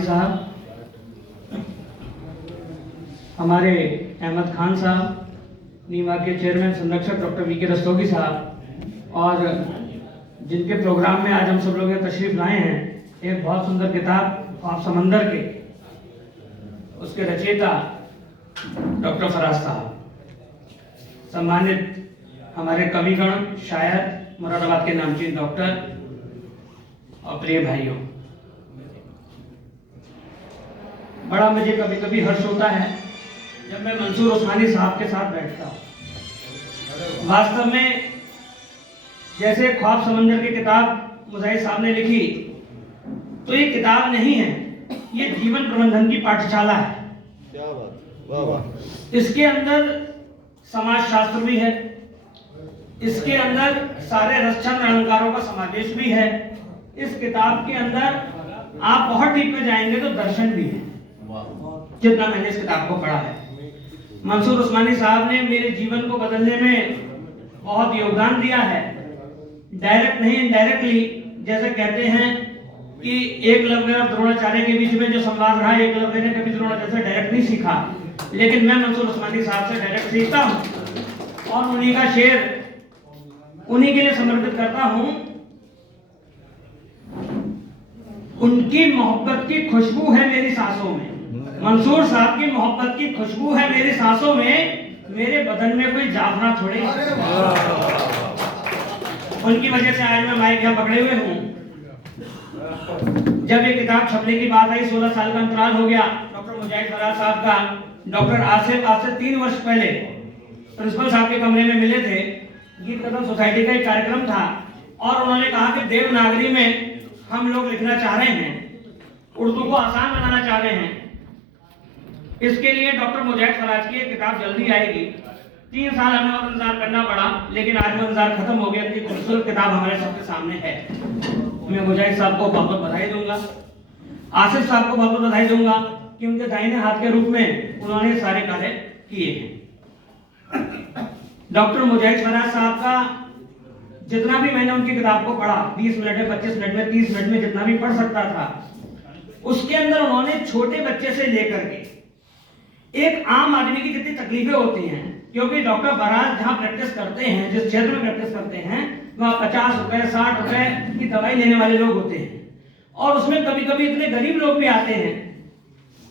साहब, हमारे अहमद खान साहब, नीमा के चेयरमैन संरक्षक डॉक्टर वी के रस्तोगी साहब, और जिनके प्रोग्राम में आज हम सब लोग तशरीफ लाए हैं, एक बहुत सुंदर किताब आप समंदर के उसके रचयिता डॉक्टर फराज साहब, सम्मानित हमारे कविगण, शायर, मुरादाबाद के नामचीन डॉक्टर और प्रिय भाइयों, बड़ा मुझे कभी कभी हर्ष होता है जब मैं मंसूर उस्मानी साहब के साथ बैठता हूँ। वास्तव में जैसे ख्वाब समंदर की किताब मुजाहिद साहब ने लिखी, तो ये किताब नहीं है, ये जीवन प्रबंधन की पाठशाला है। क्या बात, वाह वाह। इसके अंदर समाज शास्त्र भी है, इसके अंदर सारे रसछंद अलंकारों का समावेश भी है। इस किताब के अंदर आप बहुत डीप में जाएंगे तो दर्शन भी है, जितना मैंने इस किताब को पढ़ा है। मंसूर उस्मानी साहब ने मेरे जीवन को बदलने में बहुत योगदान दिया है, डायरेक्ट नहीं इनडायरेक्टली। जैसे कहते हैं कि एकलव्य और द्रोणाचार्य के बीच में जो संवाद रहा, एकलव्य ने कभी द्रोणाचार्य से डायरेक्ट नहीं सीखा, लेकिन मैं मंसूर उस्मानी साहब से डायरेक्ट सीखता हूँ और उन्हीं का शेर उन्हीं के लिए समर्पित करता हूँ। उनकी मोहब्बत की खुशबू है मेरी सांसों में, मंसूर साहब की मोहब्बत की खुशबू है मेरी सांसों में, मेरे बदन में कोई जाफरा थोड़े। उनकी वजह से आज मैं माइक यहाँ पकड़े हुए हूँ। जब ये किताब छपने की बात आई, 16 साल का अंतराल हो गया डॉक्टर मुजाहिद फराज साहब का। डॉक्टर आसिफ आज से 3 वर्ष पहले प्रिंसिपल साहब के कमरे में मिले थे, गीत कदम सोसाइटी का एक कार्यक्रम था, और उन्होंने कहा कि देवनागरी में हम लोग लिखना चाह रहे हैं, उर्दू को आसान बनाना चाह रहे हैं, इसके लिए डॉक्टर मुजाहिद फराज की एक किताब जल्दी आएगी। 3 साल हमें और इंतजार करना पड़ा, लेकिन आज वो इंतजार खत्म हो गया कि खूबसूरत किताब हमारे सबके सामने है। मैं मुजाहिद साहब को बहुत बहुत बधाई दूंगा, आसिफ साहब को बहुत बहुत बधाई दूंगा कि उनके दाहिने हाथ के रूप में उन्होंने सारे कार्य किए हैं। डॉक्टर मुजाहिद फराज साहब का जितना भी मैंने उनकी किताब को पढ़ा, 20 मिनट में, 25 मिनट में, 30 मिनट में जितना भी पढ़ सकता था, उसके अंदर उन्होंने छोटे बच्चे से लेकर के एक आम आदमी की कितनी तकलीफें होती हैं, क्योंकि डॉक्टर फराज जहां प्रैक्टिस करते हैं, जिस क्षेत्र में प्रैक्टिस करते हैं, वहां 50 रुपए 60 रुपए की दवाई लेने वाले लोग होते हैं, और उसमें कभी कभी इतने गरीब लोग भी आते हैं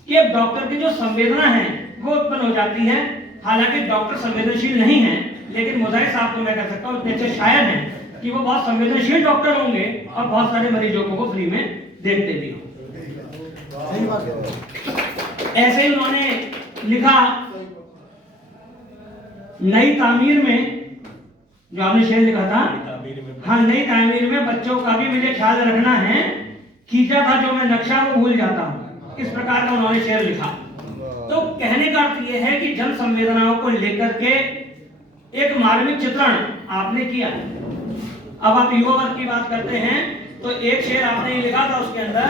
कि अब डॉक्टर की जो संवेदना है वो उत्पन्न हो जाती है। हालांकि डॉक्टर संवेदनशील नहीं है, लेकिन मुजाहिद साहब को मैं कह सकता हूँ इतने अच्छे शायर हैं कि वो बहुत संवेदनशील डॉक्टर होंगे और बहुत सारे मरीजों को वो फ्री में देखते भी होंगे। ऐसे ही उन्होंने लिखा, नई तामीर में, जो आपने शेर लिखा था, हाँ, नई तामीर में बच्चों का भी मुझे ख्याल रखना है, खींचा था जो मैं नक्शा वो भूल जाता हूँ। इस प्रकार का उन्होंने शेर लिखा। तो कहने का अर्थ यह है कि जन संवेदनाओं को लेकर के एक मार्मिक चित्रण आपने किया। अब आप युवा वर्ग की बात करते हैं, तो एक शेर आपने ये लिखा था उसके अंदर,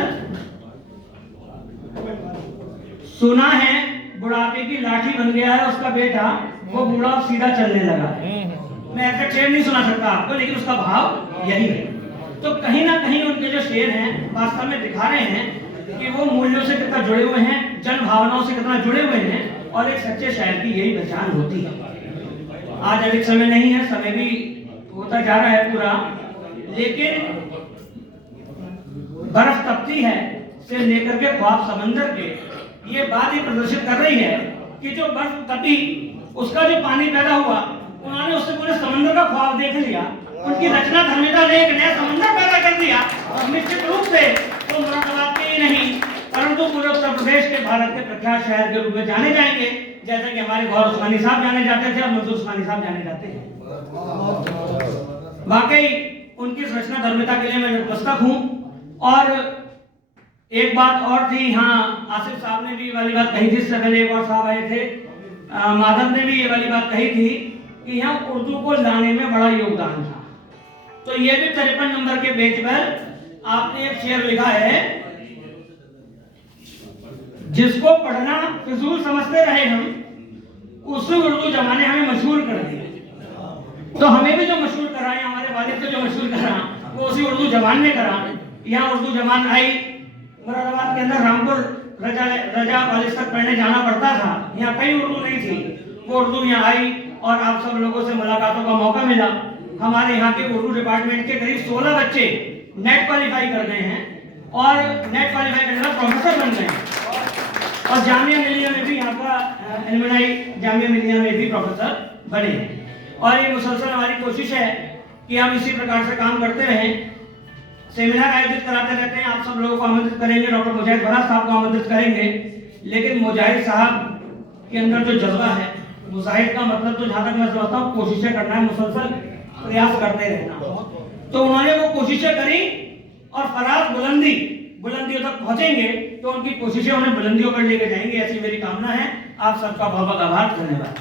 सुना है बुढ़ापे की लाठी बन गया है उसका बेटा, वो बूढ़ा और सीधा चलने लगा है। मैं ऐसा शेर नहीं सुना सकता आपको, लेकिन उसका भाव यही है। तो कहीं ना कहीं उनके जो शेर हैं वास्तव में दिखा रहे हैं कि वो मूल्यों से कितना जुड़े हुए हैं, जन भावनाओं से कितना जुड़े हुए हैं, और एक सच्चे शायर की यही पहचान होती है। आज अधिक समय नहीं है, समय भी होता जा रहा है पूरा, लेकिन बर्फ तपती है से लेकर के ख्वाब समंदर के, ये बात ही प्रदर्शित कर रही है कि जो बर्फ तपी, उसका जो पानी पैदा हुआ, उन्होंने उससे पूरे समंदर का ख्वाब देख लिया। उनकी रचना धर्मिता ने एक नया समंदर पैदा कर दिया, और निश्चित रूप से वो मुरादाबाद के ही नहीं, परंतु पूरे उत्तर प्रदेश के, भारत के प्रख्यात शहर के रूप में जाने जाएंगे, जैसे कि हमारे गौर उस्मानी साहब जाने जाते थे और मंसूर उस्मानी साहब जाने जाते हैं। वाकई उनकी रचना धर्मिता के लिए मैं नतमस्तक हूं। और एक बात और थी, हाँ, आसिफ साहब ने भी ये वाली बात कही थी, इससे पहले एक और साहब आए थे, माधव ने भी ये वाली बात कही थी कि यहाँ उर्दू को लाने में बड़ा योगदान था। तो ये भी 53 नंबर के पेज पर आपने एक शेर लिखा है, जिसको पढ़ना फिजूल समझते रहे हम, उसी उर्दू जमाने हमें मशहूर कर दिया। तो हमें भी जो मशहूर करा, हमारे वालिद को जो मशहूर करा, वो उसी उर्दू जबान ने करा। यहाँ उर्दू जबान आई, मुरादाबाद के अंदर रामपुर रजा कॉलेज तक पढ़ने जाना पड़ता था। यहाँ कई उर्दू नहीं थी, वो उर्दू यहाँ आई और आप सब लोगों से मुलाकातों का मौका मिला। हमारे यहाँ के उर्दू डिपार्टमेंट के करीब 16 बच्चे नेट क्वालिफाई कर गए हैं और नेट क्वालिफाई करने का प्रोफेसर बन गए हैं और जामिया मिलिया में भी यहाँ का एलुमनाई जामिया मिलिया में भी प्रोफेसर बने हैं। और ये मुसलसल हमारी कोशिश है कि हम इसी प्रकार से काम करते रहें। सेमिनार आयोजित कराते रहते हैं, आप सब लोगों को आमंत्रित करेंगे, डॉक्टर मुजाहिद फराज साहब को आमंत्रित करेंगे। लेकिन मुजाहिद साहब के अंदर जो जज्बा है, मुजाहिद का मतलब तो जहाँ तक मैं समझता हूँ कोशिशें करना है, मुसलसल प्रयास करते रहना। तो उन्होंने वो कोशिशें करी और फराज बुलंदियों तक पहुंचेंगे तो उनकी कोशिशें उन्हें बुलंदियों पर लेके जाएंगे, ऐसी मेरी कामना है। आप सबका बहुत बहुत आभार, धन्यवाद।